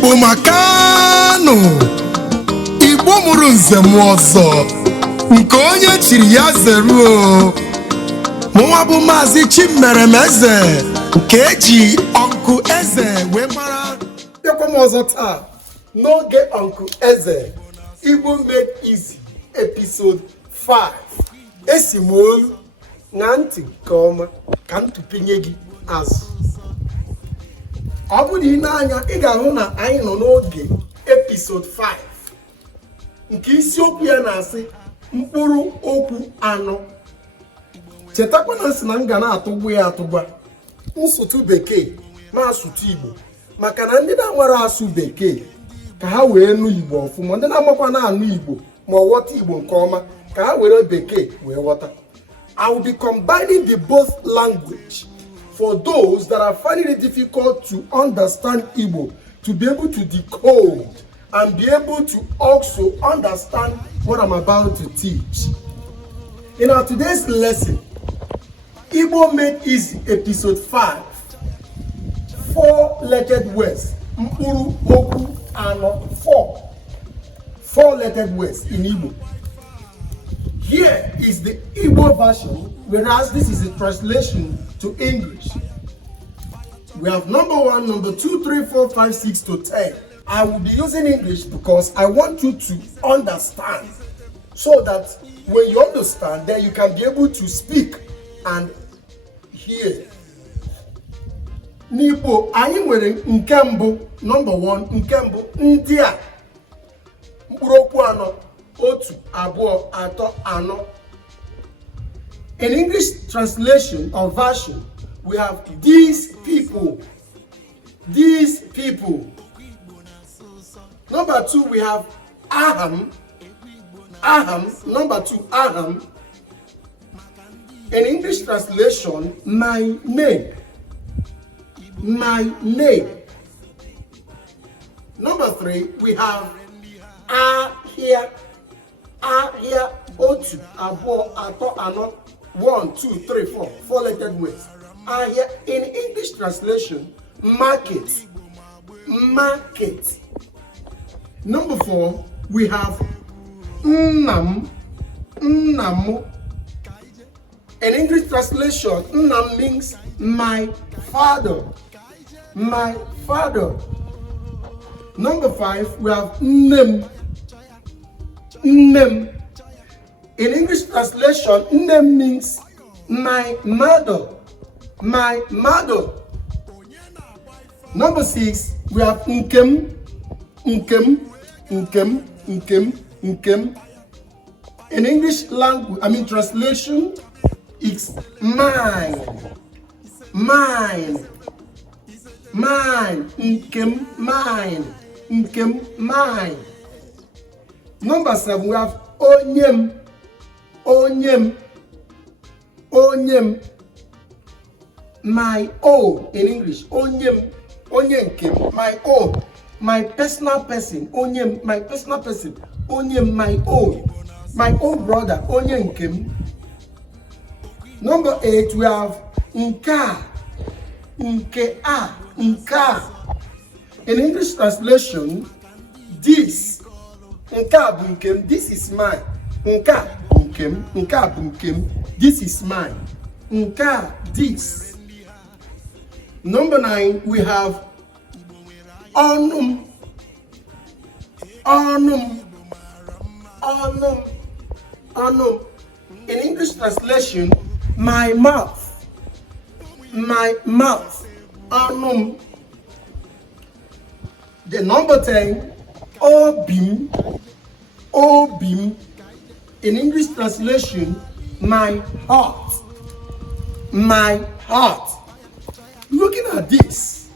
Igbo makano Igbo mụrụ nze m ọzọ nke onye chiri ya zeruo mụnwa bụ Maazị Chimeremeze nke eji Uncle Eze wee mara bịakwa m ọzọ taa n'oge Uncle Eze Igbo Made Easy episode 5 esi m olu na ntị nke ọma ka m tụpinye gị azụ. Ọ bụ na ị na-anya ị ga-ahụ na anyị nọ n'oge episode 5 nke isiokwu ya na-asị mkpụrụ okwu anọ. Chetakwa na nsị na m ga na-atụgbu ya atụgba nsụtụ bekee ma asụtụ Igbo maka na ndị na-nwere asụ bekee ka ha wee nụ Igbo ọfụma, ndị na-amakwa na-anụ Igbo ma ọ ghọta Igbo nke ọma ka ha were bekee wee ghọta. I will be combining the both language for those that are finding it difficult to understand Igbo, to be able to decode and be able to also understand what I'm about to teach. In our today's lesson, Igbo Made Easy episode 5, 4-lettered words, mkpụrụ okwu anọ, 4-lettered words in Igbo. Here is the Igbo version, whereas this is a translation to English. We have number 1, number 2, 3, 4, 5, 6 to 10. I will be using English because I want you to understand, so that when you understand, then you can be able to speak and hear. N'Igbo, anyị nwere nke mbụ, number 1, nke mbụ, ndị a, mkpụrụ okwu anọ, otu, abụọ, atọ, anọ. In English translation or version, we have these people. These people. Number 2, we have aham. Aham. Number 2, aham. In English translation, my name. My name. Number 3, we have ahia. Ahia, otu, abụọ, atọ, anọ. 1, 2, 3, 4, 4-lettered words. Ahia. In English translation, market. Market. Number 4, we have nnam. Nnam. In English translation, nnam means my father. My father. Number 5, we have nnem. Nnem. In English translation, nnem means my mother. My mother. Number 6, we have nkem. Nkem. Nkem. Nkem. Nkem. In English language, translation, it's mine. Mine. Mine. Nkem. Mine. Nkem. Mine. Number 7, we have onyem. Onyem. Onyem. My own in English. Onyem. Onyenkem. My own. My personal person. Onyem. My personal person. Onyem. My own. My own brother. Onyenkem. Number 8, we have nka. Nkea. Nka. In English translation, this. Nka bunkem. This is mine. Nka bunkem. Nka bunkem. This is mine. Nka. This. Number 9, we have onum. Onum. Onum. Onum. In English translation, my mouth. My mouth. Onum. The number 10, obim. Obim. In English translation, my heart. My heart. Looking at this,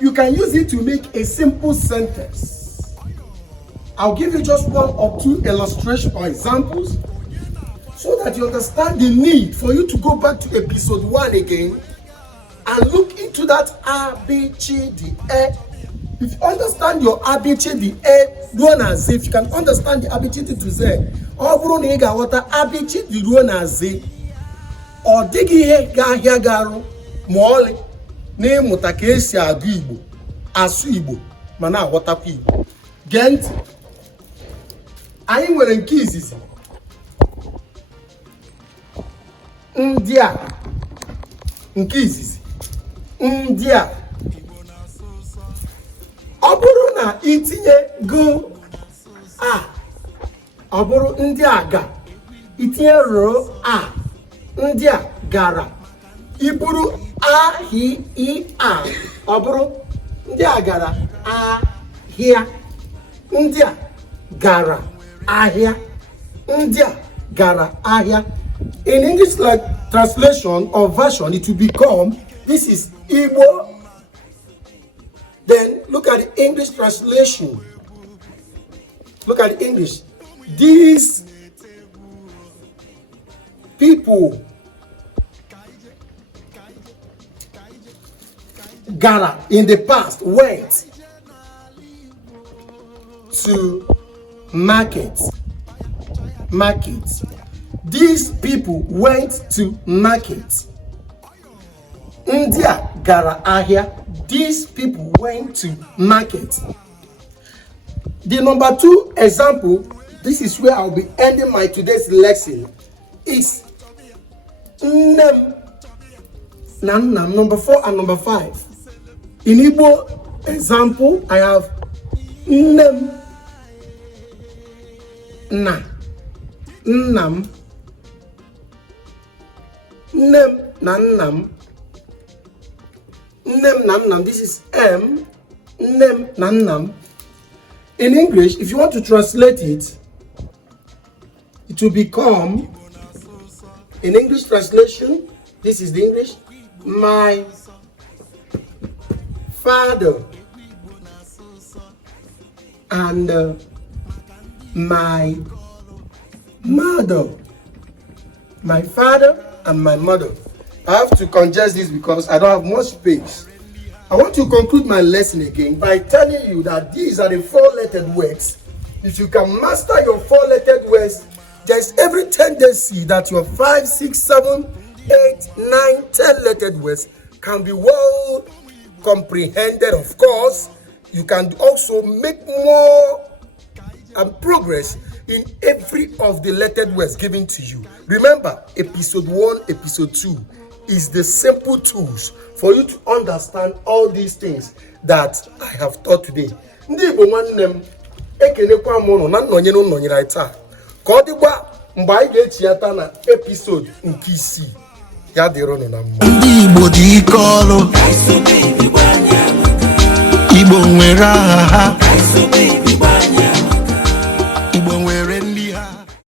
you can use it to make a simple sentence. I'll give you just 1 or 2 illustrations or examples so that you understand the need for you to go back to episode 1 again and look into that ABCDE. If you understand your ABCDE, ruo na Z. If you can understand the ABCD to Z, ọ bụrụ na ị ga-aghọta ABCD ruo na Z, ọ dịghị ihe ga-ahịa garụ ma ọlị n'ịmụta ka esi agụ Igbo, asụ Igbo ma na-aghọtakwa Igbo. Gee ntị, anyị nwere nke izizi ndị a, nke izizi ndị a. Ọ bụrụ na itinye go a, ọ bụrụ ndị a ga, itinye ro a, ndị a gara. Iburu ahị I a, ọ bụrụ ndị a gara ahịa, ndị a gara ahịa, ndị a gara ahịa. In English translation or version, it will become, this is Igbo. Then look at the English translation. Look at the English. These people gara in the past went to market. These people went to market. India gara ahia. These people went to market. The number 2 example, this is where I'll be ending my today's lesson, is nnem na nnam, number 4 and number 5. In Igbo example, I have nnem na nnam, nnem na nnam, nnem na nnam. This is M, nnem na nnam. In English, if you want to translate it, it will become, in English translation, this is the English, my father and my mother. My father and my mother. I have to congest this because I don't have much space. I want to conclude my lesson again by telling you that these are the 4-lettered words. If you can master your 4-lettered words, there's every tendency that your 5, 6, 7, 8, 9, 10-lettered words can be well comprehended. Of course, you can also make more progress in every of the lettered words given to you. Remember, episode 1, episode 2 is the simple tools for you to understand all these things that I have taught today. Ndị Igbo nwanne m, ekenekwa m unu na nnọnye n'ụnọnyere anyị taa. Ka ọ dịkwa mgbe anyị ga-echiata na episode nke 6. Ya dịrịnụ na mma. Ndị Igbo dị ike ọlụ. Igbo nwere aha ha.